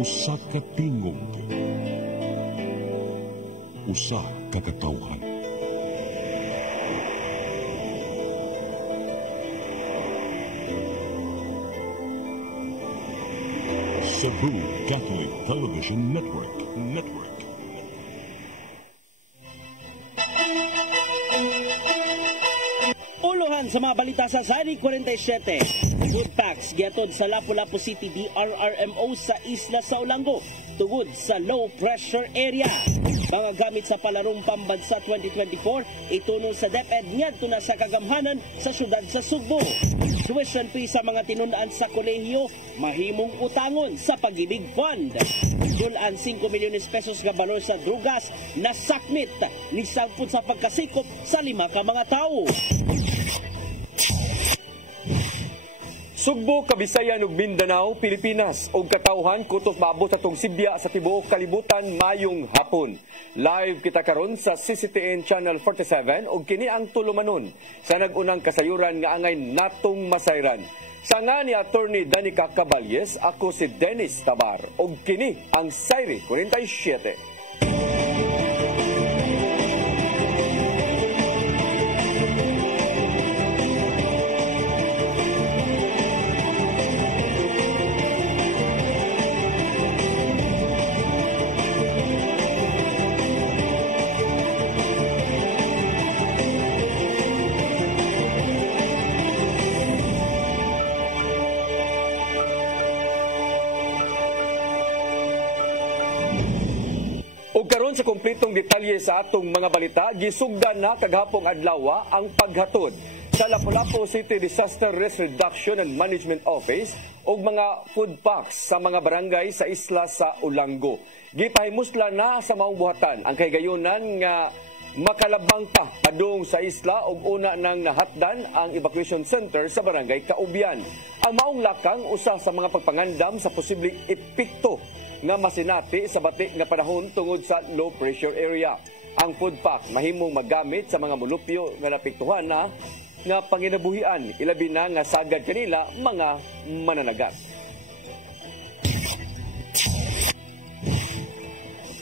Usa ka tingog, usa ka katawhan. Cebu Catholic Television Network. Uluhan sa mga balita sa Sari 47. Food packs giatod sa Lapu-Lapu City DRRMO sa isla sa Olango tungod sa low pressure area. Mga gamit sa palarong pambansa 2024 itunol sa DepEd ngadto na sa kagamhanan sa syudad sa Sugbo. Tuition fee sa mga tinunan sa kolehiyo mahimong utangon sa Pag-ibig Fund. Dulan 5 milyones pesos nga balor sa drugas na sakmit ni sangput sa pagkasikop sa 5 ka mga tao. Sugbo, Kabisayan ug Mindanao, Pilipinas ug katawhan kutob maabot sa Sibya sa tibuok kalibutan mayong hapon. Live kita karon sa CCTN Channel 47 ug kini ang tulumanon sa nagunang kasayuran nga angay natong masayran. Sa nga ni Attorney Danica Caballes, ako si Dennis Tabar ug kini ang Sayri 47. Karon sa kumpletong detalye sa atong mga balita, gisugdan na kaghapong adlaw ang paghatod sa Lapu-Lapu City Disaster Risk Reduction and Management Office ug mga food packs sa mga barangay sa isla sa Olango. Gipahimusla na sa maong buhatan ang kaygayonan nga makalabang pa padung sa isla ug una nang nahatdan ang evacuation center sa barangay Kaubyan. Ang maong lakang usa sa mga pagpangandam sa posibleng epekto nga masinati sa bati nga panahon tungod sa low pressure area. Ang food pack mahimong magamit sa mga mulupyo nga napektuhan na nga panginabuhian, ilabi na nga sagad kanila mga mananagat.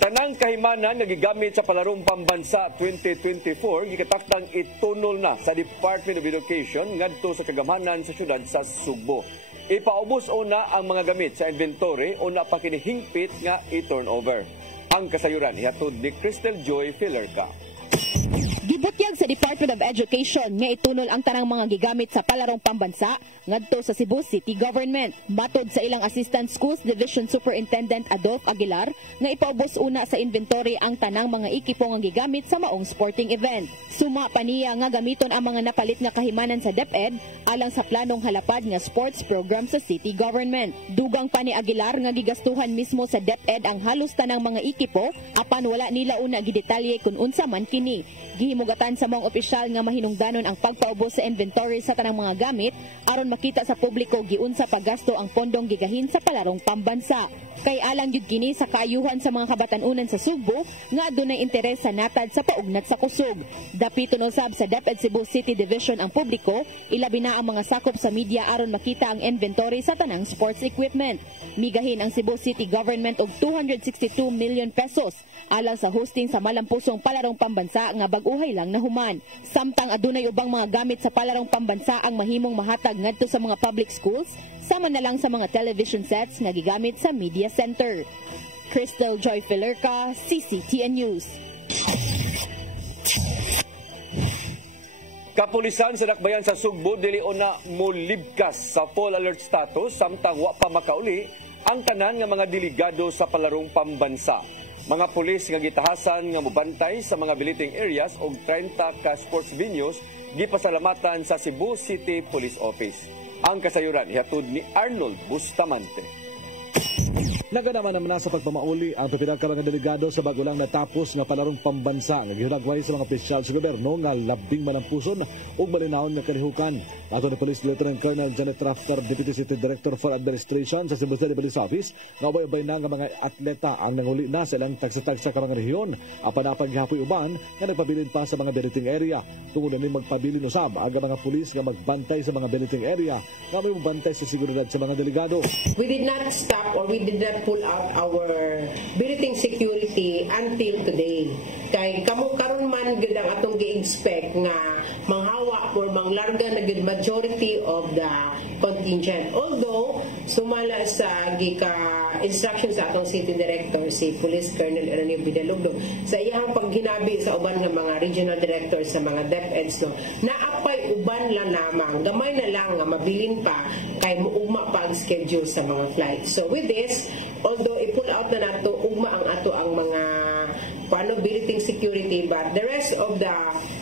Tanang kahimanan nga gigamit sa palarong pambansa 2024 gikataktang itunol na sa Department of Education ngadto sa kagamhanan sa syudad sa Sugbo. Ipaubos una ang mga gamit sa inventory o na pakinihingpit nga i-turnover. Ang kasayuran ihatod ni Crystal Joy Filerca. Gibutyag sa Department of Education nga itunol ang tanang mga gigamit sa palarong pambansa ngadto sa Cebu City Government. Matod sa ilang Assistant Schools Division Superintendent Adolf Aguilar nga ipaubos una sa inventory ang tanang mga ekipo nga gigamit sa maong sporting event. Suma pa niya nga gamiton ang mga napalit nga kahimanan sa DepEd alang sa planong halapad nga sports program sa City Government. Dugang pa ni Aguilar nga gigastuhan mismo sa DepEd ang halos tanang mga ekipo apan wala nila una gidetalye kung unsa man kini. Gihimugatan sa mga opisyal nga mahinungdanon ang pagpaubos sa inventory sa tanang mga gamit aron makita sa publiko giunsa paggasto ang pondong gigahin sa palarong pambansa. Kay alang gyud kini sa kaayuhan sa mga kabatan-unan sa Sugbo nga adunay interes sa natad sa paugnat sa kusog. Dapiton usab sa DepEd Cebu City Division ang publiko, ilabi na ang mga sakop sa media aron makita ang inventory sa tanang sports equipment. Migahin ang Cebu City Government og 262 million pesos alang sa hosting sa malampusong palarong pambansa nga bag-uhay lang nahuman. Samtang adunay ubang mga gamit sa palarong pambansa ang mahimong mahatag ngadto sa mga public schools, sama na lang sa mga television sets nga gigamit sa media center. Crystal Joy Filerca, CCTN News. Kapulisan sa Dakbayan sa Sugbo dili una molibkas sa full alert status samtang wa pa makauli ang tanan nga mga delegado sa palarong pambansa. Mga pulis nga gitahasan nga mobantay sa mga biliting areas og 30 ka sports venues gipasalamatan sa Cebu City Police Office. Ang kasayuran ihatod ni Arnold Bustamante. Naganaman naman na sa pagpamauli ang pipinagkarang nga delegado sa bago lang natapos nga palarong pambansa nga gihunagway sa mga opisyal sa gobyerno nga labing manampuson ug malinawon nga kalihukan. Ato ni Police Lieutenant Colonel Janet Rafter, Deputy City Director for Administration sa Cebu City Police Office, nga ubay-ubay na nga mga atleta ang nanguli na sa ilang tagsa-tagsa ka mga rehiyon. Apan napaghapoy uban nga nagpabilin pa sa mga billeting area. Tungod ni magpabilin usab ang mga pulis nga magbantay sa mga billeting area nga may mabantay sa seguridad sa mga delegado. We did not stop or we did not cannot pull out our billeting security until today. Kay karon man gud ang atong gi-expect nga manghawa or manglarga na gud majority of the contingent. Although sumala sa instructions sa atong city director si Police Colonel Eranio Vidalugdog sa iyang paghinabi sa uban nga mga regional directors sa mga DepEds no, naapay uban lang lamang, gamay na lang nga mabilin pa kay muugma pa ang schedule sa mga flights. So with this, although i-pull out na nato ugma ang ato ang mga billeting security, but the rest of the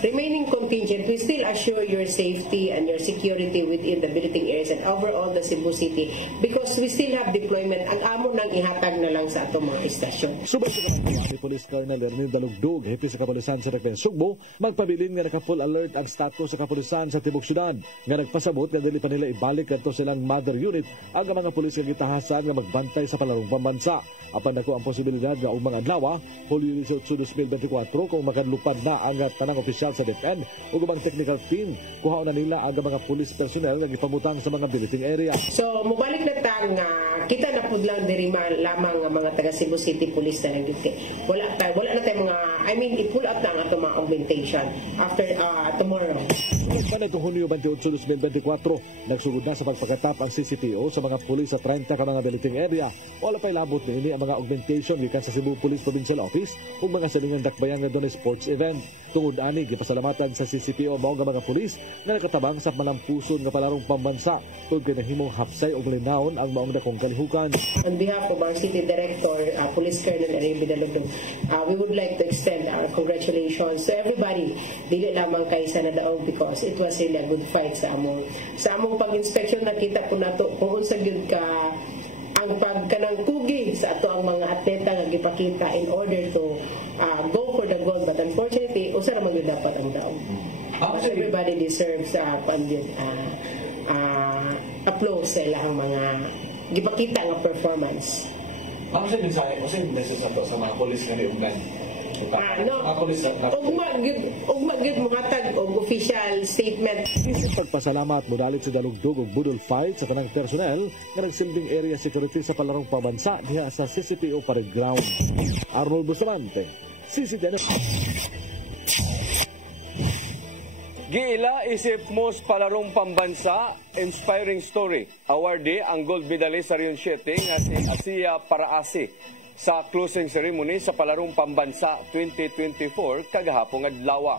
remaining contingent, we still assure your safety and your security within the billeting areas and overall the Cebu City because we still have deployment. Ang amo nang ihatag na lang sa atong mga istasyon. Subay sa kanang ni Police Colonel Ernie Dalugdog, hepe sa kapulisan sa Rekben Sugbo, magpabilin nga naka-full alert ang status sa kapulisan sa Tibok Syudad. Nga nagpasabot nga dili pa nila ibalik kadto silang mother unit ang mga pulis nga gitahasan nga magbantay sa palarong pambansa. Apan nako ang posibilidad nga og mga adlaw, Hulyo 2024 kung makadlupad na ang tanang opisyal sa DepEd ug ubang technical team, kuhaon na nila ang mga police personnel nga gipamutang sa mga billeting area. So mubalik na ta nga kita na pud lang diri lamang nga mga taga Cebu City Police na nagdite. Wala na tay mga i-pull up na ang ato mga augmentation after tomorrow. Kanay itong Hunyo 28, 2024, nagsugod na sa pagpakatap ang CCTO sa mga pulis sa 30 ka mga billeting area. Wala pa'y labot na ini ang mga augmentation gikan sa Cebu Police Provincial Office ug mga salingang dakbayan nga doon sports event. Tungod ani, gipasalamatan sa CCTO mao nga mga pulis na nakatabang sa malampuson nga palarong pambansa tungod kay nahimong hapsay og linawon ang maong dakong kalihukan. On behalf of our City Director, Police Colonel Eranio Vidalugdog, we would like to extend our congratulations to everybody, dili lamang kay Sanadaog because it was really a good fight sa among pag-inspection. Nakita po nato kung unsa gyud ka ang pagkanang kugi sa ato ang mga atleta nga gipakita in order to go for the gold, but unfortunately usa ra man gyud dapat ang daog. Everybody deserves applause sa ilang mga gipakita nga performance. Ano sa mensahe sa mga polis nga niugnan? Ugma gyud muhatag og official statement. Pagpasalamat modalit sa Dalugdog og budol fight sa tanang personnel nga nagsilbing area security sa palarong pambansa diha sa CCTO Parade Ground. Arnold Bustamante, CCTV. Giila isip most palarong pambansa, inspiring story. Awardee ang gold medalist sa Region 7 nga si Asia Paraasi sa closing ceremony sa palarong pambansa 2024 kagahapong adlaw.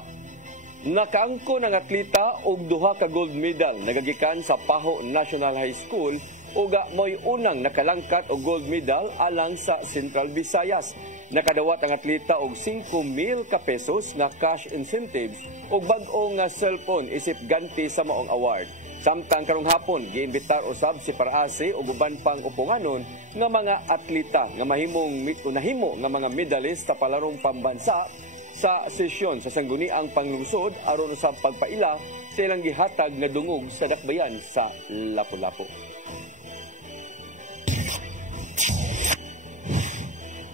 Nakaangko ng atleta og duha ka gold medal nagagikan sa Paho National High School ug mo'y unang nakalangkat og gold medal alang sa Central Visayas. Nakadawat ang atleta og 5,000 ka pesos na cash incentives ug bag-o nga cellphone isip ganti sa maong award. Samtang karong hapon, giimbitar usab si Paraasi ug uban pang upunganon nga mga atleta nga nahimo nga mga medalist sa palarong pambansa sa sesyon sa sangguniang panglungsod aron sa pagpaila sa ilang gihatag nga dungog sa dakbayan sa Lapu-Lapu.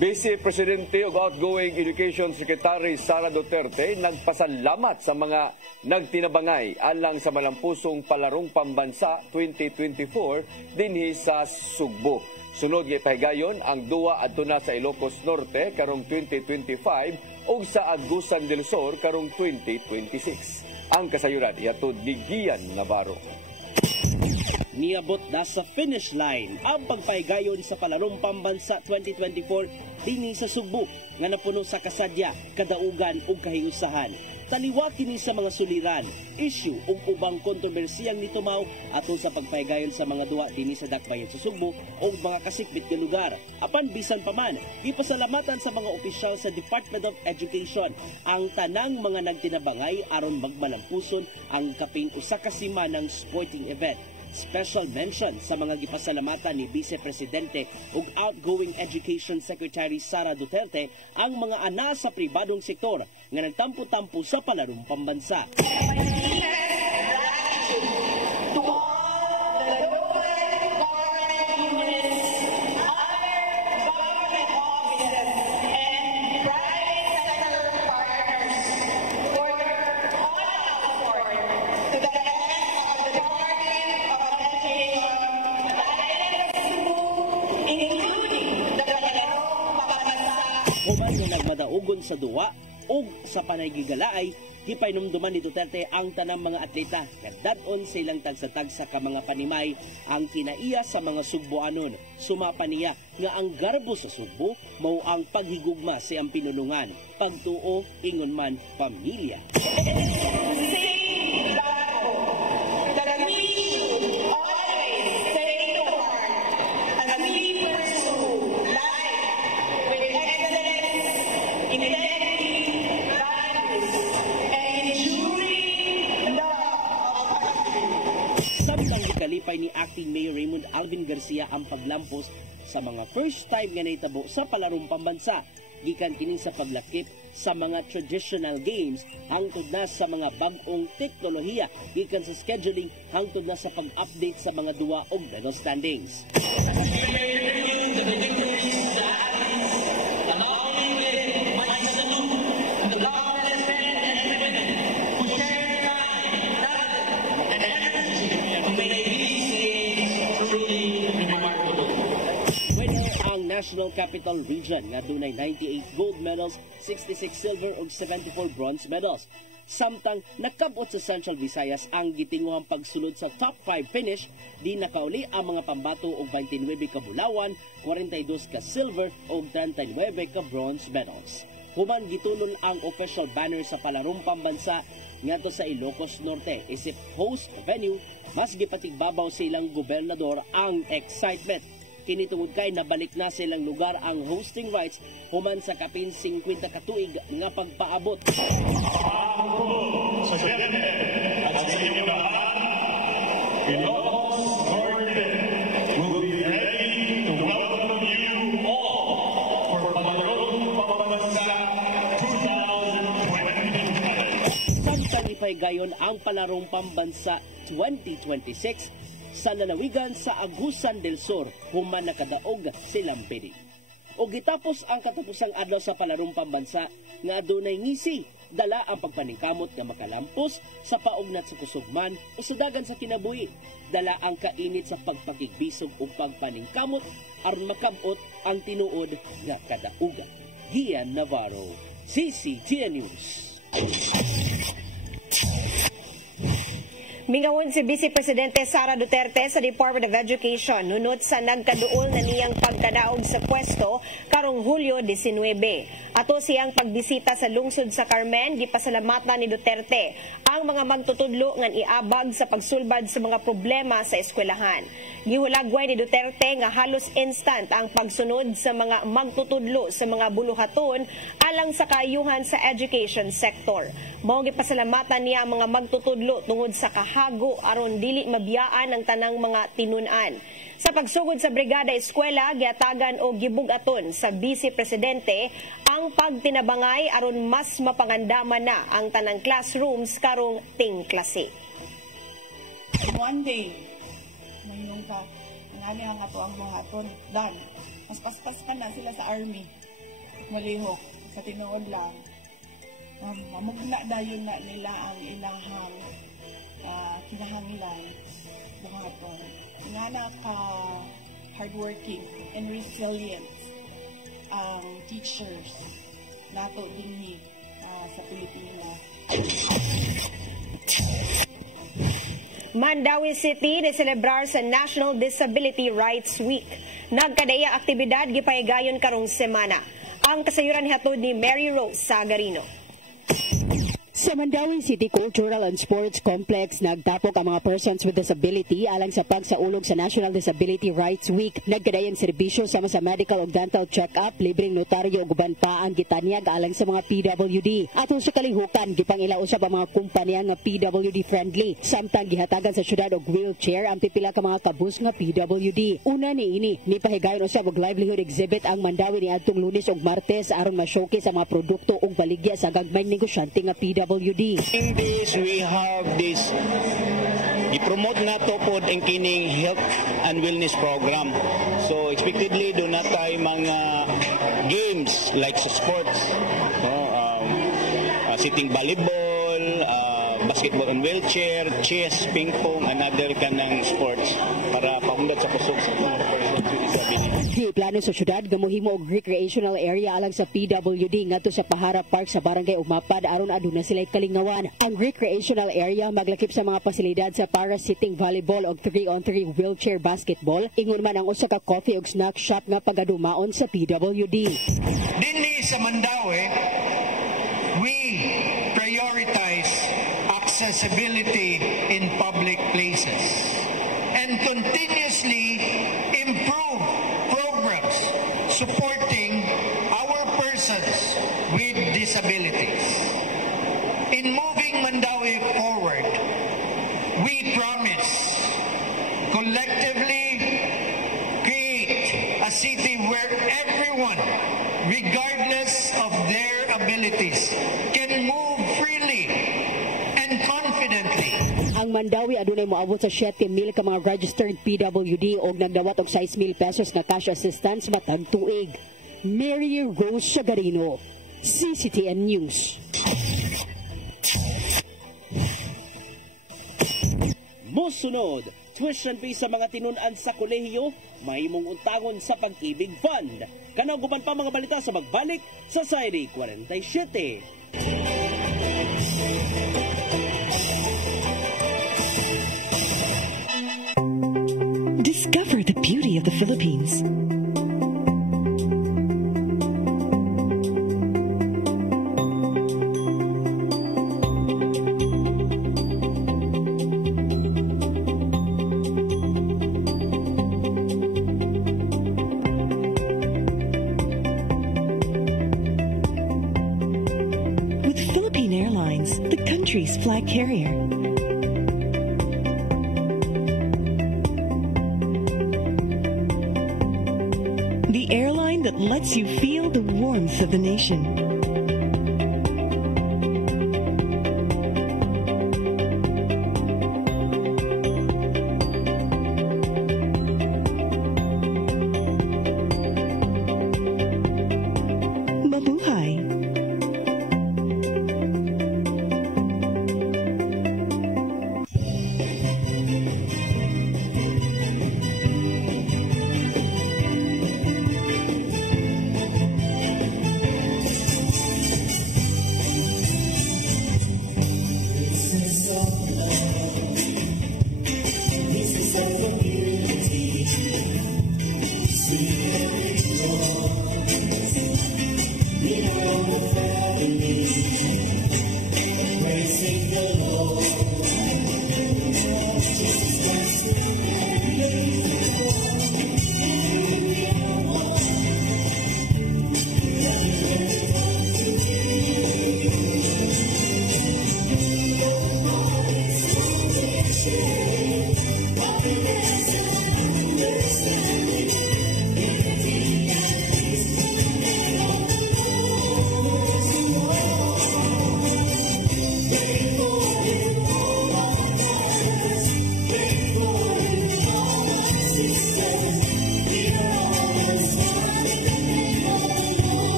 Vice Presidente ug outgoing Education Secretary Sara Duterte nagpasalamat sa mga nagtinabangay alang sa malampusong palarong pambansa 2024 dinhi sa Sugbo. Sunod nga pahigayon ang duwa adto na sa Ilocos Norte karong 2025 ug sa Agusan del Sur karong 2026. Ang kasayuran ihatod ni Gian Navarro. Niabot na sa finish line ang pagpahigayon sa palarong pambansa 2024 dinhi sa Sugbo nga napuno sa kasadya, kadaugan ug kahiusahan. Taliwa kini sa mga suliran, issue ug ubang kontrobersiyang nitumaw atol sa pagpahigayon sa mga duwa dinhi sa dakbayan sa Sugbo ug mga kasikbit nga lugar. Apan bisan pa man, gipasalamatan sa mga opisyal sa Department of Education ang tanang mga nagtinabangay aron magmalampuson ang kapin usa ka semanang sporting event. Special mention sa mga gipasalamatan ni Vice Presidente ug outgoing Education Secretary Sara Duterte ang mga ana sa pribadong sektor nga nagtampo-tampo sa palarong pambansa. pugon sa duwa ug sa panagigalaay, gipainumduman ni Duterte ang tanang mga atleta kadad-on sa ilang tagsa-tagsa ka mga panimay ang kinaiya sa mga Sugboanon. Sumapa niya nga ang garbo sa Sugbo mao ang paghigugma sa iyang pinulungan, pagtuo ingon man pamilya. Kalipay ni Acting Mayor Raymond Alvin Garcia ang paglampos sa mga first time nga naitabo sa palarong pambansa, gikan kini sa paglakip sa mga traditional games hangtod na sa mga bag-ong teknolohiya, gikan sa scheduling hangtod na sa pag-update sa mga duwa og medal standings. National Capital Region nga dunay 98 gold medals, 66 silver ug 74 bronze medals. Samtang nakabot sa Central Visayas ang gitinguhang pagsulod sa top 5 finish, di nakauli ang mga pambato og 29 ka bulawan, 42 ka silver ug 39 ka bronze medals. Human gitulon ang official banner sa palarong pambansa ngadto sa Ilocos Norte, isip host venue, mas gipatigbabaw sa ilang gobernador ang excitement. Kinitungod kay nabalik na silang lugar ang hosting rights human sa kapin 50 katuig nga pagpaabot. Sa Senate at sa inyong lahat, Ilocos Norte will be ready to welcome you all for Palarong Pambansa 2025. Samtang ipaygayon ang Palarong Pambansa 2026 sa lalawigan sa Agusan del Sur, human nakadaog silang pedi. O gitapos ang katapusang adlaw sa Palarong Pambansa nga adunay ngisi, dala ang pagpaningkamot nga makalampos sa paugnat sa kusugman o sa dagan sa kinabuhi. Dala ang kainit sa pagpakigbisog o pagpaningkamot aron makabot ang tinuod nga kadaugan. Gian Navarro, CCTN News. Mingawon si Vice Presidente Sara Duterte sa Department of Education nunot sa nagkaduol na niyang pagkadaog sa pwesto karong Hulyo 19. Ato siyang pagbisita sa lungsod sa Carmen, gipasalamatan ni Duterte ang mga magtutudlo ngan iabag sa pagsulbad sa mga problema sa eskwelahan. Gihulagway ni Duterte nga halos instant ang pagsunod sa mga magtutudlo sa mga buluhaton alang sa kaayuhan sa education sector. Mao gipasalamatan niya ang mga magtutudlo tungod sa hago aron dili mabiyaan ang tanang mga tinun-an. Sa pagsugod sa Brigada Eskwela, giatagan o gibugaton sa Vice Presidente ang pagtinabangay aron mas mapangandaman na ang tanang classrooms karong ting-klase. One day, mayroon ka, nangani ang ato ang buhaton, dan, mas paspas ka na sila sa army, malihok, sa tinuod lang, mamugna dayon na nila ang ilahang kinahanglan buhaton. Ingana ka hardworking and resilient ang teachers nato dinhi sa Pilipinas. Mandawi City niselebrar sa National Disability Rights Week. Nagkadaya aktibidad gipahigayon karong semana. Ang kasayuran hatod ni Mary Rose Sagarino. Sa Mandawi City Cultural and Sports Complex, nagtapok ang mga persons with disability alang sa pagsaulog sa National Disability Rights Week. Nagkadayang serbisyo sama sa medical ug dental check-up, libreng notaryo ug uban pa ang gitanyag alang sa mga PWD. Ato sa kalihukan, gipangila usab ang mga kumpanya nga PWD friendly. Samtang gihatagan sa syudad og wheelchair ang pipila ka mga kabus nga PWD. Una niini, nipahigayon usab og livelihood exhibit ang Mandawi niadtong Lunes ug Martes aron ma-showcase ang mga produkto ug baligya sa gagmayng negosyante nga PWD. In this, we have this, i-promote na to po ang kining health and wellness program. So, expectedly, doon na tayo mga games like sa sports, sitting volleyball, basketball on wheelchair, chess, ping-pong, another ka ng sports para paundat sa kusog sa mga persons with disability. plano sa syudad nga mohimo og recreational area alang sa PWD ngadto sa Pahara Park sa Barangay Umapad aron aduna sila kalingawan. Ang recreational area maglakip sa mga pasilidad sa para-sitting volleyball og 3-on-3 wheelchair basketball. Ingon man ang usa ka coffee ug snack shop nga pagadumaon sa PWD. Dinhi sa Mandaue, we prioritize accessibility in public places and continuously improve programs supporting our persons with disabilities. In moving Mandaue forward, we promise collectively create a city where everyone, regardless of their abilities, can move freely and confidently. Ang Mandaue adunay moabot sa 7,000 ka mga registered PWD og nagdawat og 6,000 pesos nga cash assistance matag tuig. Mary Rose Sagarino, CCTN News. Mosunod, tuition fee sa mga tinunan sa kolehiyo, mahimong untangon sa Pag-ibig Fund. Kanaw guban pa mga balita sa magbalik sa Sayri 47. Discover the beauty of the Philippines. With Philippine Airlines, the country's flag carrier. The airline that lets you feel the warmth of the nation. Mabuhay.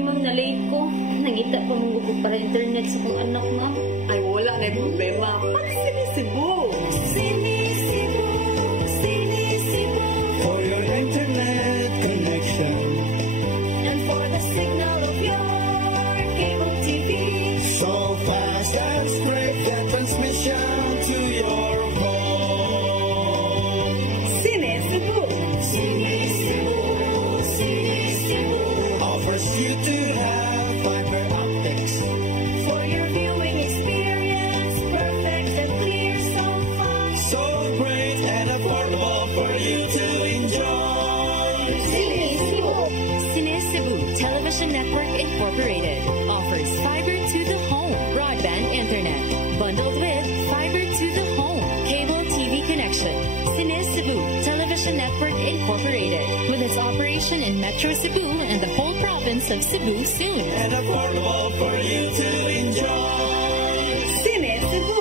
ma'am, na-late ko. Nangita ko mong para internet sa kong anak, ma'am. Ay, wala na yung problema. Para Sinisibu. Sinisibu, Sinisibu. For your internet connection. And for the signal of your cable TV. So fast and straight the transmission to your home. Sinisibu. Sinisibu, Sinisibu. Offers you to have fiber optics. For your viewing experience, perfect and clear, so fast. So great and affordable for you to enjoy. Sinisibu. Sinisibu Television Network Incorporated offers fiber to the home broadband internet bundled with fiber to the home cable TV connection. Sinisibu Television Network Incorporated with its operation in Metro Cebu and the whole province of Cebu soon. And affordable for you to enjoy. Sinisibu.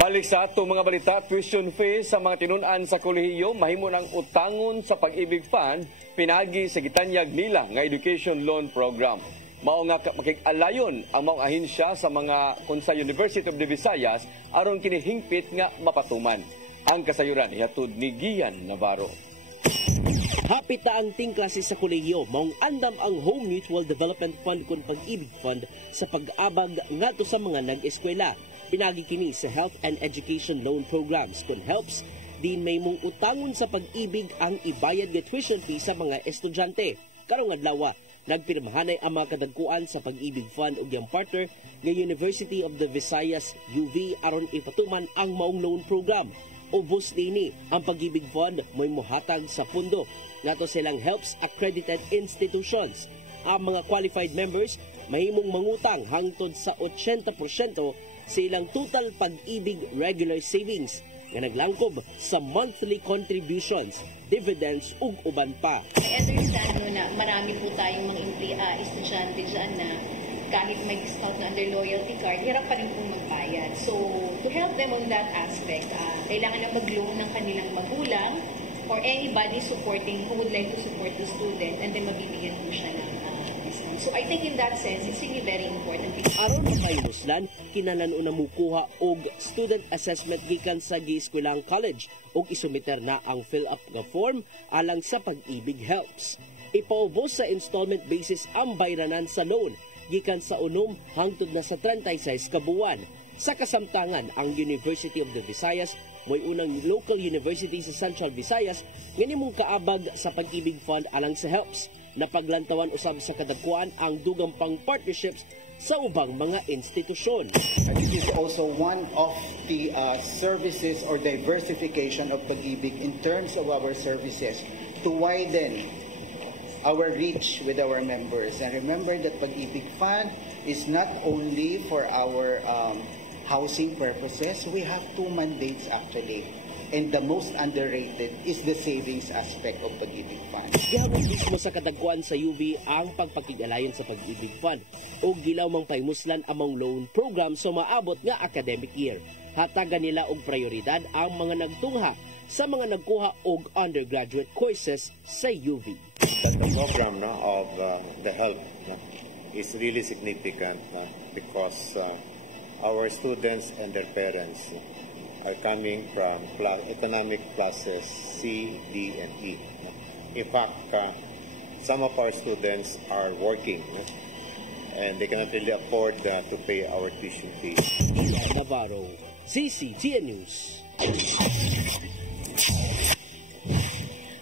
Balik sa atong mga balita, tuition fee sa mga tinunan sa kolehiyo mahimo ng utangon sa Pag-ibig Fund pinagi sa gitanyag nila nga education loan program. Mao nga makig-alayon ang maong ahensya sa mga sa University of the Visayas aron kini hingpit nga mapatuman. Ang kasayuran ihatod ni Gian Navarro. Hapit na ang tingklase sa kolehiyo, maong andam ang Home Mutual Development Fund kung Pag-ibig Fund sa pag-abag ngadto sa mga nag-eskwela. Pinagi kini sa Health and Education Loan Programs kung helps din may mong utangon sa pag-ibig ang ibayad nga tuition fee sa mga estudyante. Karong adlaw nagpirmahanay ang mga kadagkuan sa Pag-ibig Fund ug yang partner nga University of the Visayas UV aron ipatuman ang maong loan program. Ubos dini ang Pag-ibig Fund mo'y muhatag sa pundo nato silang helps accredited institutions. Ang mga qualified members mahimong mangutang hangtod sa 80% sa ilang total Pag-ibig regular savings nga naglangkob sa monthly contributions, dividends ug uban pa. I understand mo na marami po tayong mga estudyante dyan na kahit may discount na under loyalty card, hirap pa rin pong magbayad. So, to help them on that aspect, kailangan na mag-loan ng kanilang magulang or anybody supporting who would like to support the student and then mabibigyan po siya ng discount. So, I think in that sense, it's really very important. Aron makaimuslan, kinahanglan una mukuha og student assessment gikan sa gieskwelang college ug isumiter na ang fill-up nga form alang sa Pag-ibig Helps. Ipaubos sa installment basis ang bayranan sa loan gikan sa unom hangtod na sa 36 ka buwan. Sa kasamtangan, ang University of the Visayas mo'y unang local university sa Central Visayas nga nimong kaabag sa Pag-ibig Fund alang sa Helps. Napaglantawan usab sa kadagkuan ang dugang pang partnerships sa ubang mga institusyon. This is also one of the services or diversification of Pag-ibig in terms of our services to widen our reach with our members. And remember that Pag-ibig Fund is not only for our housing purposes. We have two mandates actually. And the most underrated is the savings aspect of Pag-ibig Fund. Gihamon mismo sa kadagkuan sa UV ang pagpakig-alayan sa Pag-ibig Fund o gilaw mang paimuslan among loan program sa maabot nga academic year. Hatagan nila og prioridad ang mga nagtungha sa mga nagkuha og undergraduate courses sa UV. That the program of the help is really significant because our students and their parents are coming from economic classes C, D, and E. In fact, some of our students are working and they cannot really afford to pay our tuition fees. Navarro, CCTN News.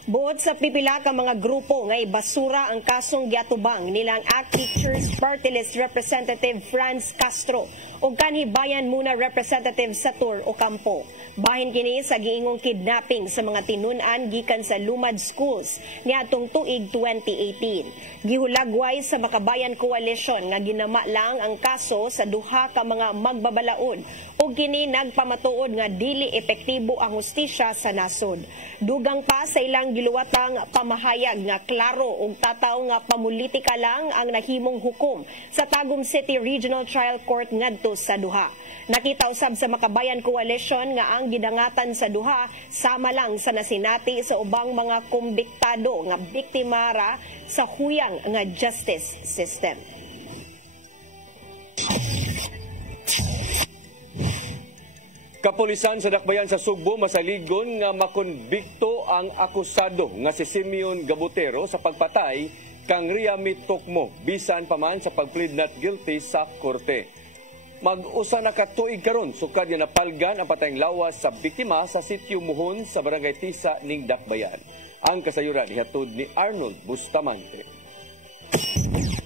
Buot sa pipila ka mga grupo nga ibasura ang kasong giatubang nilang ACT Teachers Party List Representative Franz Castro ug kanhibayan muna Representative Satur Ocampo. Bahin kini sa giingong kidnapping sa mga tinun-an gikan sa Lumad Schools niadtong tuig 2018. Gihulagway sa Makabayan Coalition nga ginama lang ang kaso sa duha ka mga magbabalaod ug kini nagpamatuod nga dili epektibo ang hustisya sa nasod. Dugang pa sa ilang giluwatang pamahayag nga klaro og tataw nga pamulitika lang ang nahimong hukom sa Tagum City Regional Trial Court ngadto sa duha. Nakita usab sa Makabayan Coalition nga ang gidangatan sa duha sama lang sa nasinati sa ubang mga kumbiktado nga biktima ra sa huyang nga justice system. Kapulisan sa Dakbayan sa Sugbo masaligon nga makonbikto ang akusado nga si Simeon Gabutero sa pagpatay kang Riami Tokmo bisan pa man sa pagplead not guilty sa korte. Mag-usa na katuig karon sukad nga napalgan ang patayng lawas sa biktima sa sitio Muhon sa Barangay Tisa ning Dakbayan. Ang kasayuran ihatod ni Arnold Bustamante.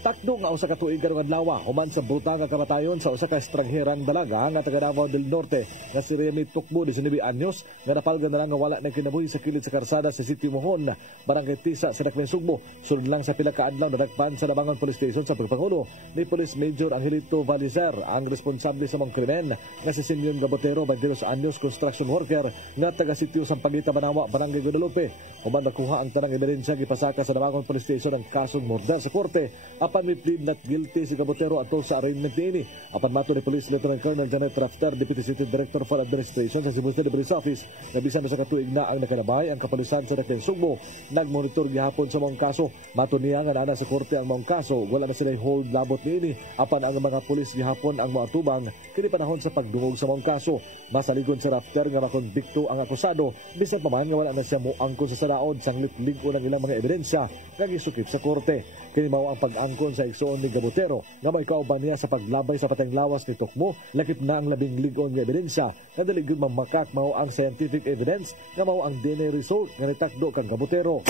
Takdo nga usa ka tuig karong adlaw human sa buta nga kamatayon sa usa ka estrangherang dalaga nga taga Davao del Norte nga si Riami Tokmo 19 anyos nga napalgan na lang nga wala nang kinabuhi sa kilid sa karsada sa Sitio Muhon, Barangay Tisa sa Dakbayan Sugbo. Sunod lang sa pila ka adlaw nadagpan sa Labangon Police Station sa pagpangulo ni Police Major Angelito Valizer ang responsable sa mga krimen nga si Simeon Gabutero 22 anyos construction worker nga taga Sitio Sampaguita Banawa, Barangay Guadalupe. Human nakuha ang tanang ebidensya gipasaka sa Labangon Police Station ang kasong murder sa korte. Apan may plead not guilty si Gabutero atol sa arraignment niini. Apan mato ni Police Lieutenant Colonel Janet Rafter, Deputy City Director for Administration sa Cebu State Police Office, na bisan sa katuig na ang nakalabay ang kapulisan sa Dakbayan Sugbo nagmonitor gihapon sa mong kaso. Mato niya nga ana sa korte ang mong kaso, wala na sila hold labot niini. Apan ang mga pulis gihapon ang moatubang kini panahon sa pagdungog sa mong kaso. Masaligon sa Rafter nga makonbikto ang akusado bisan pa man nga wala na siya moangkon sa saraod sanglit lig-o ng ilang mga ebidensya nga gisukip sa korte. Kini mao ang pag-angkon sa igsoon ni Gabutero nga may kauban niya sa paglabay sa patayng lawas ni Tokmo. Lakip na ang labing lig-on nga ebidensya nga dili gyud mamakak mao ang scientific evidence nga mao ang DNA result nga nitakdo kang Gabutero.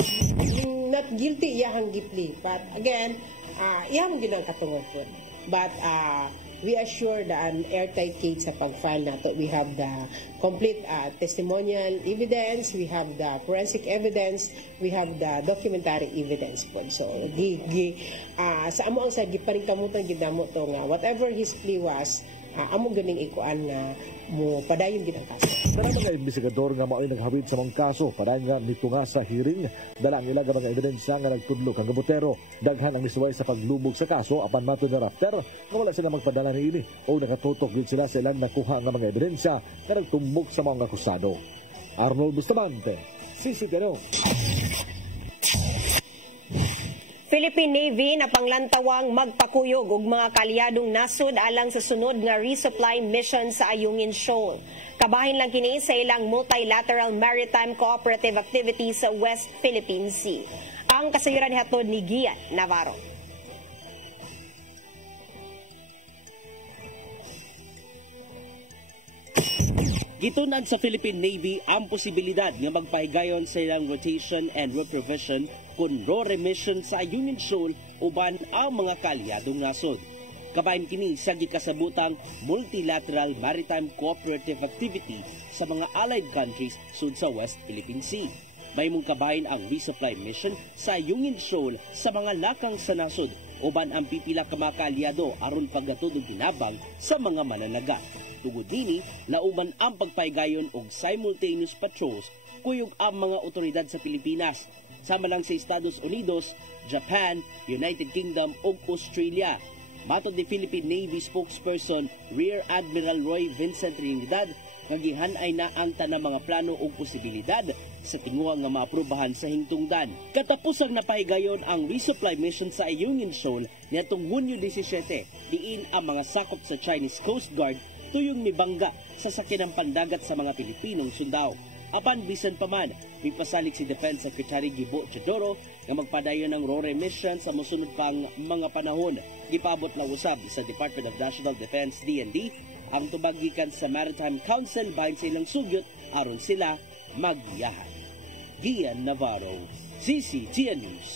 Not guilty iyahang gipli, but again iyang ginang katungod po. But we assure that an airtight case sa pag-file nato. We have the complete testimonial evidence, we have the forensic evidence, we have the documentary evidence po. So, sa amo ang sa giparing kamutan gidamo to nga whatever his plea was, amo ganing ikuan nga mo padayon gid ang kaso. Dala mga investigador nga mao'y naghawid sa mga kaso, padayon nga nito nga sa hearing, dala ang ilang mga ebidensya nga nagtudlo kang Gabutero. Daghan ang misuway sa paglubog sa kaso, apan mato ni Rafter nga wala sila magpadala niini o nakatutok gid sila sa ilang nakuha nga mga ebidensya nga nagtumbok sa mga akusado. Arnold Bustamante, CCTV. Philippine Navy na panglantawang magpakuyog og mga kaalyadong nasud alang sa sunod nga resupply mission sa Ayungin Shoal. Kabahin lang kini sa ilang multilateral maritime cooperative activity sa West Philippine Sea. Ang kasayuran hatod ni Gian Navarro. Gitunad sa Philippine Navy ang posibilidad nga magpahigayon sa ilang rotation and reprovision kun RORE mission sa Ayungin Shoal uban ang mga kaalyadong nasod. Kabahin kini sa gikasabutang multilateral maritime cooperative activity sa mga allied countries sud sa West Philippine Sea. May mong kabahin ang resupply mission sa Ayungin Shoal sa mga lakang sa nasod uban ang pipila ka mga kaalyado aron paggatod og ginabang sa mga mananaga. Tungod dini, lauban ang pagpaygayon og simultaneous patrols kuyog ang mga otoridad sa Pilipinas, sama lang sa Estados Unidos, Japan, United Kingdom ug Australia. Matod ni Philippine Navy spokesperson Rear Admiral Roy Vincent Trinidad, nagihanay na ang tanang mga plano ug posibilidad sa tinguha nga maaprubahan sa hingtungdan. Katapusang napahigayon ang resupply mission sa Ayungin Shoal niadtong Hunyo 17, diin ang mga sakop sa Chinese Coast Guard tuyong nibangga sa sakinang pandagat sa mga Pilipinong sundao. Apan bisan pa man, may pasalig si Defense Secretary Gibo Teodoro nga magpadayon ng RORE mission sa mosunod pang mga panahon. Gipabot lang usab sa Department of National Defense DND ang tubag gikan sa Maritime Council bahin sa ilang sugyot aron sila magbiyahan. Gian Navarro, CCTN News.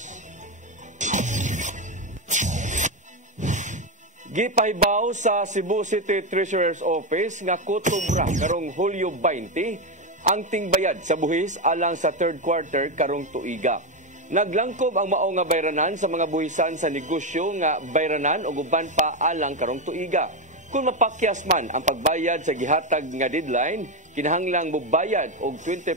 Gipahibaw sa Cebu City Treasurer's Office nga kutubra karong Hulyo 20 ang tingbayad sa buhis alang sa third quarter karong tuiga. Naglangkob ang mao nga bayranan sa mga buhisan sa negosyo nga bayranan ug uban pa alang karong tuiga. Kung mapakyas man ang pagbayad sa gihatag nga deadline, kinahanglang mobayad og 20%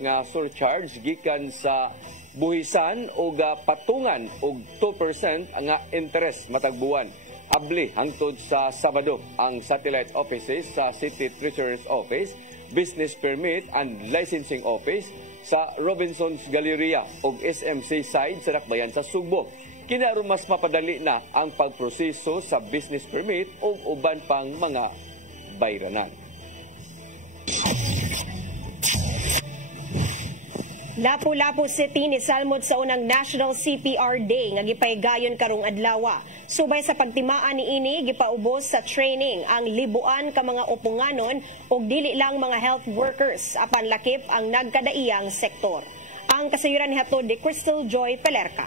nga surcharge gikan sa buhisan o patungan og 2% nga interest matag buwan. Abli hangtod sa Sabado ang satellite offices sa City Treasurer's Office, Business Permit and Licensing Office sa Robinson's Galleria o SMC side sa Dakbayan sa Sugbo. Kinaron mas mapadali na ang pagproseso sa business permit o uban pang mga bayranan. Lapu-Lapu City ni salmot sa unang National CPR Day nga gipaygayon karong adlaw. Subay sa pagtimaan niini gipaubos sa training ang libuan ka mga upunganon ug dili lang mga health workers apan lakip ang nagkadaiyang sektor. Ang kasayuran nihatod ni Crystal Joy Pelerca.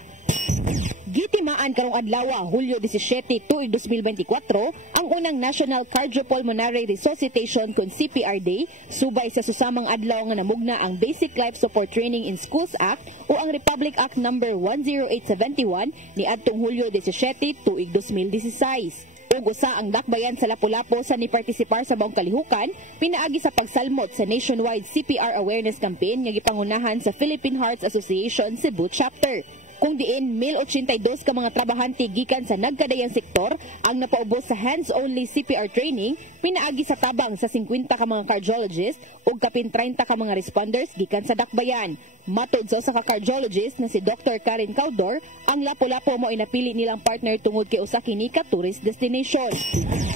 Gitimaan karong adlaw, Hulyo 17, tuig 2024, ang unang National Cardiopulmonary Resuscitation kon CPR Day, subay sa susamang adlaw nga namugna ang Basic Life Support Training in Schools Act o ang Republic Act No. 10871 ni adtong Hulyo 17, tuig 2016. Usa ang dakbayan sa Lapu-Lapu sa nipartisipar sa baong kalihukan, pinaagi sa pagsalmot sa nationwide CPR awareness campaign nga gipangunahan sa Philippine Hearts Association Cebu Chapter. Kung diin, 1,082 ka mga trabahante gikan sa nagkadayang sektor ang napaubos sa hands-only CPR training, pinaagi sa tabang sa 50 ka mga cardiologists ug kapin 30 ka mga responders gikan sa dakbayan. Matod sa usa ka cardiologist na si Dr. Karen Caudor, ang Lapu-Lapu mo inapili nilang partner tungod kay usa kini ka tourist destination.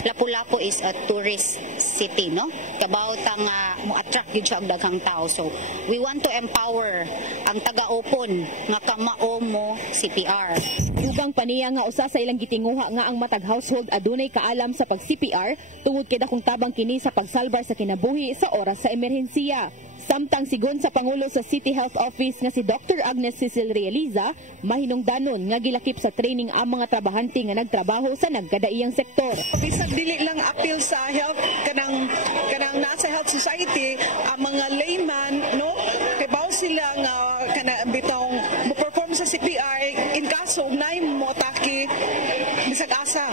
Lapu-Lapu is a tourist city, no? Kabaw tang mo attract gyud siya og daghang tao. So we want to empower ang taga-upon nga kamao mo CPR. Ubang paniya nga usa sa ilang gitinguha nga ang matag household adunay kaalam sa pag-CPR tungod kay dakong tabang kini sa pagsalbar sa kinabuhi sa oras sa emerhensiya. Samtang sigon sa Pangulo sa City Health Office nga si Dr. Agnes Cecil Realiza, mahinungdanon nga gilakip sa training ang mga trabahante nga nagtrabaho sa nagkadaiyang sektor. Bisag dili lang appeal sa health kanang nasa health society ang mga layman, no? Kay bawo sila nga kana bitong mo perform sa CPR in kaso nay mo atake bisag asa.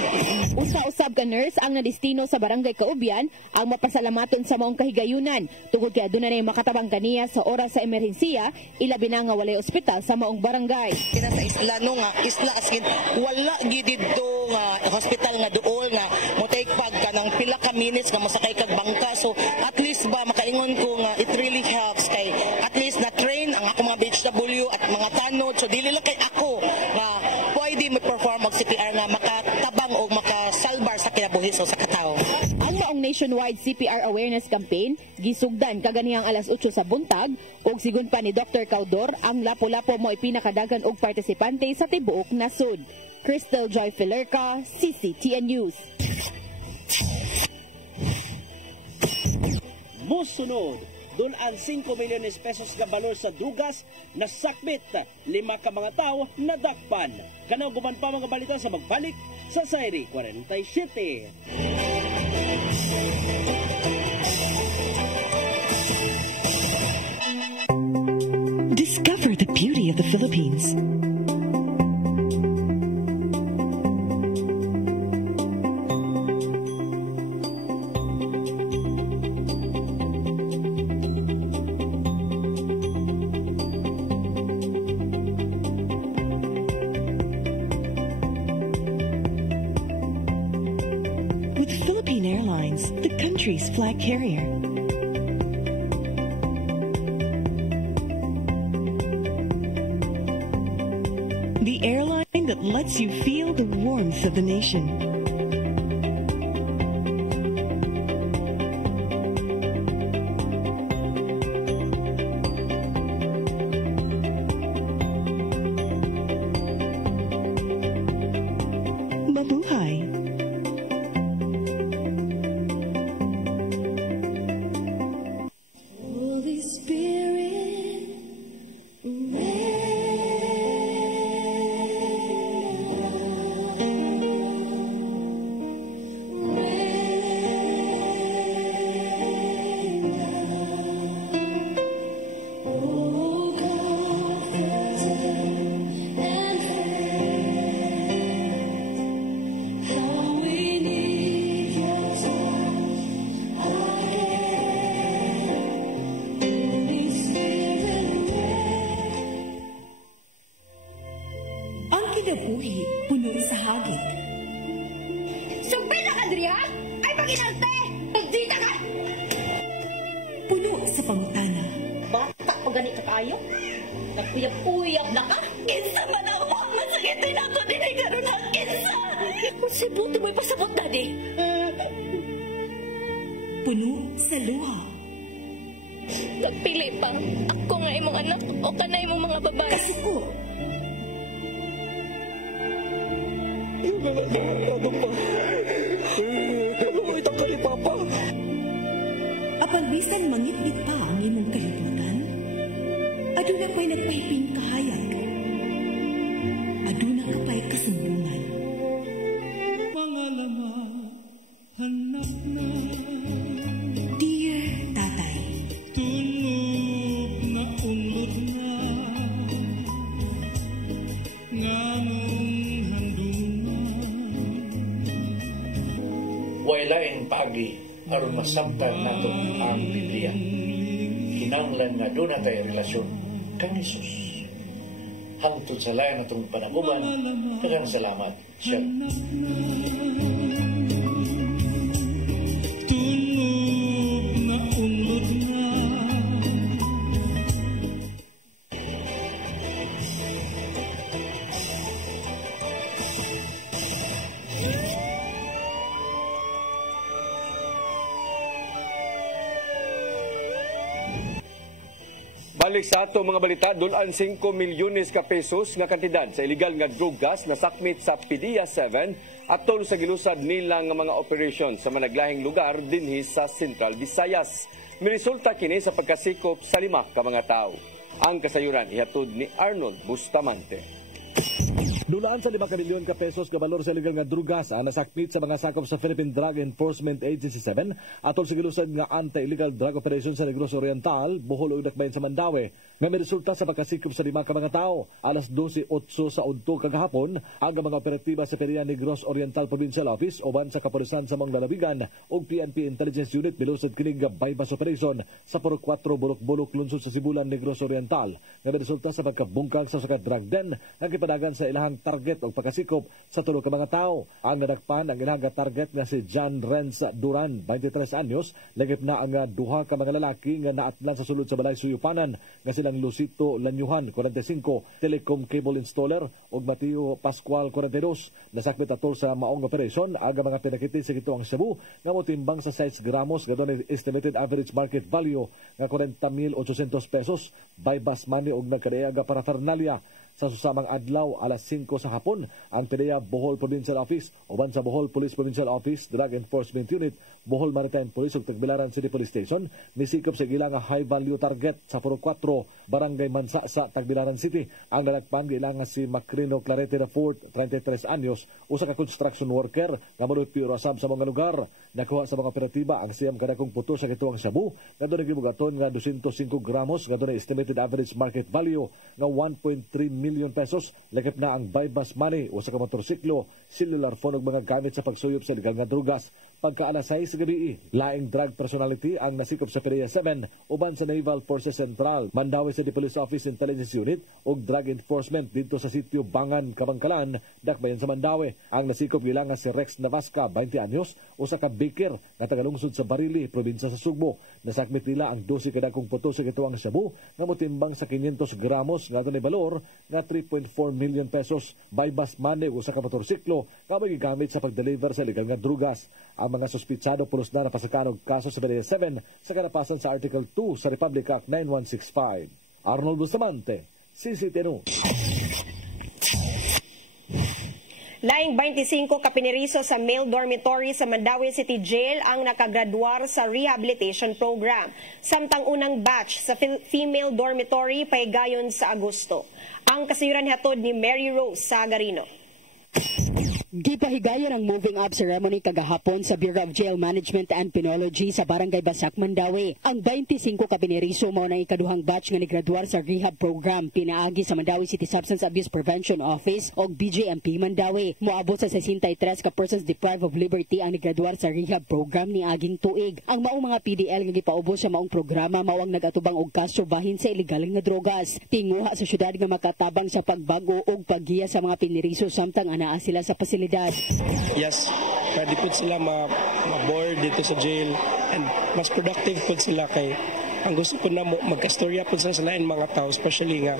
Usa-usab ka nurse ang nadestino sa Barangay Kaubian ang mapasalamaton sa maong kahigayunan tungod kay adunay makatabang kaniya sa oras sa emerhensiya, ilabi na nga walay ospital sa maong barangay. Kina sa isla no nga isla asgid wala gid didto nga hospital nga duol nga mo take pag kanang pila ka minutes nga masakay kag bangka, so at least ba makaingon ko nga it really helps kay at least na train ang ako mga BHW at mga tanod, so dili lang kay ako nga pwede mo perform og CPR nga makatabang o makasalbar sa kinabuhi sa katao. Ang maong nationwide CPR awareness campaign gisugdan kaganihang alas 8 sa buntag ug sigon pa ni Dr. Caudor, ang Lapu-Lapu mo ipinakadagan og partisipante sa tibuok nasud. Crystal Joy Pelerca, CCTN News. Musunod, dulan 5 milyones pesos ka balor sa dugas na sakbit, 5 ka mga tao na dakpan. Kanaw guman pa mga balita sa magbalik sa Sairi 47. Discover the beauty of the Philippines. With Philippine Airlines, the country's flag carrier. The airline that lets you feel the warmth of the nation. Mabuhay. Holy Spirit, kinabuhi, puno sa hagit. Sumpay na ka, Adria! Ay, pag-inante! Pagdita ka! Puno sa pangutana. Bata pa ganit ka kayo? Nagpuyap-puyap na ka? Kinsa man ako! Masakitin ako din ay karoon ang kinsa! Sibuto mo'y pasabot, Daddy! Puno sa luha. Nagpili pa. Ako nga imong anak o kanay mong mga babae. Kasuko. Yung mga ano pa. Ano itang kali Papa? Apang bisan mangitbit pa ang imong kalibutan, aduna pa'y nagpahiping kahayag. Aduna ka pa'y kasumbungan. Pangalama, hanap na. Dear Tatay, Tunog na unod na. Nganong handong na. Wailain pagi aron masabtan nato ang Biblia. Kinahanglan nga doon na tayo relasyon kang Jesus. Hangtod sa layan natong panaguban, daghang salamat. Siya. Tunog na unod na. Balik sa ato mga balita, dulan 5 milyones ka pesos nga kantidad sa illegal nga drugas na sakmit sa PDEA 7 atol sa gilusad nila nga mga operasyon sa managlahing lugar dinhi sa Central Visayas. Miresulta kini sa pagkasikop sa 5 ka mga tao. Ang kasayuran ihatod ni Arnold Bustamante. Dulaan sa 5 milyon ka pesos ka balor sa illegal nga drugas ang nasakmit sa mga sakop sa Philippine Drug Enforcement Agency 7 atol sa gilusad nga anti-illegal drug operation sa Negros Oriental, Bohol ug Dakbayan sa Mandawi. Nga may resulta sa pagkasikop sa 5 ka mga tao. Alas 12:08 sa udto kagahapon ang mga operatiba sa Peria Negros Oriental Provincial Office uban sa kapulisan sa mga lalawigan ug PNP Intelligence Unit bilusad kini nga bypass operation sa Purok 4 Bulok-Bulok lungsod sa Sibulan, Negros Oriental. Nga may resulta sa pagkabungkag sa drug den nga gipadagan sa ilahang target o pagkasikop sa 3 ka mga tao. Ang nadakpan ang ilahang target nga si John Renz Duran, 23 anyos, lagip na ang 2 ka mga lalaki nga naatlan sa sulod sa balay Suyupanan nga silang Lucito Lanyuhan, 45, telecom cable installer ug Mateo Pascual, 42. Nasakmit atol sa maong operasyon ang mga pinakiti sa gituang Cebu nga motimbang sa 6 gramos gadon estimated average market value nga 40,800 pesos, bypass money ug nagkadayaga paraphernalia. Sa susamang adlaw alas 5 sa hapon ang PDEA Bohol Provincial Office uban sa Bohol Police Provincial Office, Drug Enforcement Unit, Bohol Maritime Police ug Tagbilaran City Police Station misikop sa gila nga high value target sa Purok 4 Barangay Mansa sa Tagbilaran City. Ang nalagpan gila nga si Macrino Clarete IV, 33 anyos, usa ka construction worker nga mo'y pirasab sa mga lugar. Nakuha sa mga operatiba ang siyam kadakong puto sa gituang Cebu nga doon gibugaton nga 205 gramos nga doon estimated average market value nga 1.3 million pesos. Lagip na ang bypass money o sa motorsiklo, cellular phone ug mga gamit sa pagsuyop sa legal nga drugas. Pagka alas 6 gabi, laing drug personality ang nasikop sa PDEA 7 uban sa Naval Forces Central, Mandawi City Police Office Intelligence Unit ug Drug Enforcement dito sa sitio Bangan, Kabangkalan, Dakbayan sa Mandawi. Ang nasikop gila nga si Rex Navasca, 20 anyos, usa ka baker nga tagalungsod sa Barili, probinsya sa Sugbo. Nasakmit nila ang 12 kadakong puto sa gituang Cebu nga motimbang sa 500 gramos nga dunay balor nga 3.4 million pesos, bypass money usa ka motorsiklo nga magigamit sa pagdeliver sa legal nga drugas. Ang mga suspitsado pulos na napasakan og kaso sa PDEA 7 sa kalapasan sa Article 2 sa Republic Act 9165. Arnold Bustamante, CCT News. Laing 25 kapiniriso sa male dormitory sa Mandawi City Jail ang nakagraduar sa rehabilitation program. Samtang unang batch sa female dormitory paigayon sa Agosto. Ang kasayuran hatod ni Mary Rose Sagarino. Gipahigayon ang moving up ceremony kagahapon sa Bureau of Jail Management and Penology sa Barangay Basak, Mandawi. Ang 25 ka piniriso mao ng ikaduhang batch nga nigraduar sa rehab program pinaagi sa Mandawi City Substance Abuse Prevention Office o BJMP Mandawi. Moabot sa 63 ka persons deprived of liberty ang nigraduar sa rehab program ni aging tuig. Ang maong mga PDL nga gipaubos sa maong programa mao ang nagatubang og kaso bahin sa ilegal nga drogas. Tinguha sa syudad nga makatabang sa pagbago og paggiya sa mga piniriso samtang anaa sila sa pasilidad. Yes, di po sila ma-board dito sa jail and mas productive po sila kay ang gusto ko na magkastorya po sa lain mga tao, especially nga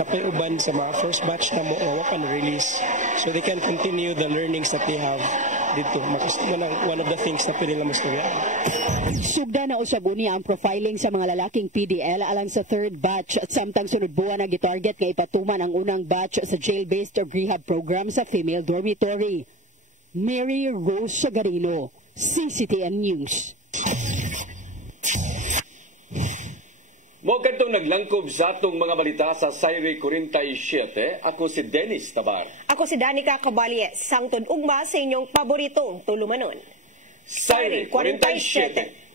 napay uban sa mga first batch na mo wapan release so they can continue the learnings that they have dito. One of the things na pwede nila mastorya. Sugda na usab unya ang profiling sa mga lalaking PDL alang sa third batch at samtang sunod buwan na gitarget nga ipatuman ang unang batch sa jail-based rehab program sa female dormitory. Mary Rose Sagarino, CCTN News. Mo kadtong naglangkob sa atong mga balita sa Sayre 47, ako si Dennis Tabar. Ako si Danica Cabalye, sangtod ugma sa inyong paboritong tulumanon. Sayre 47.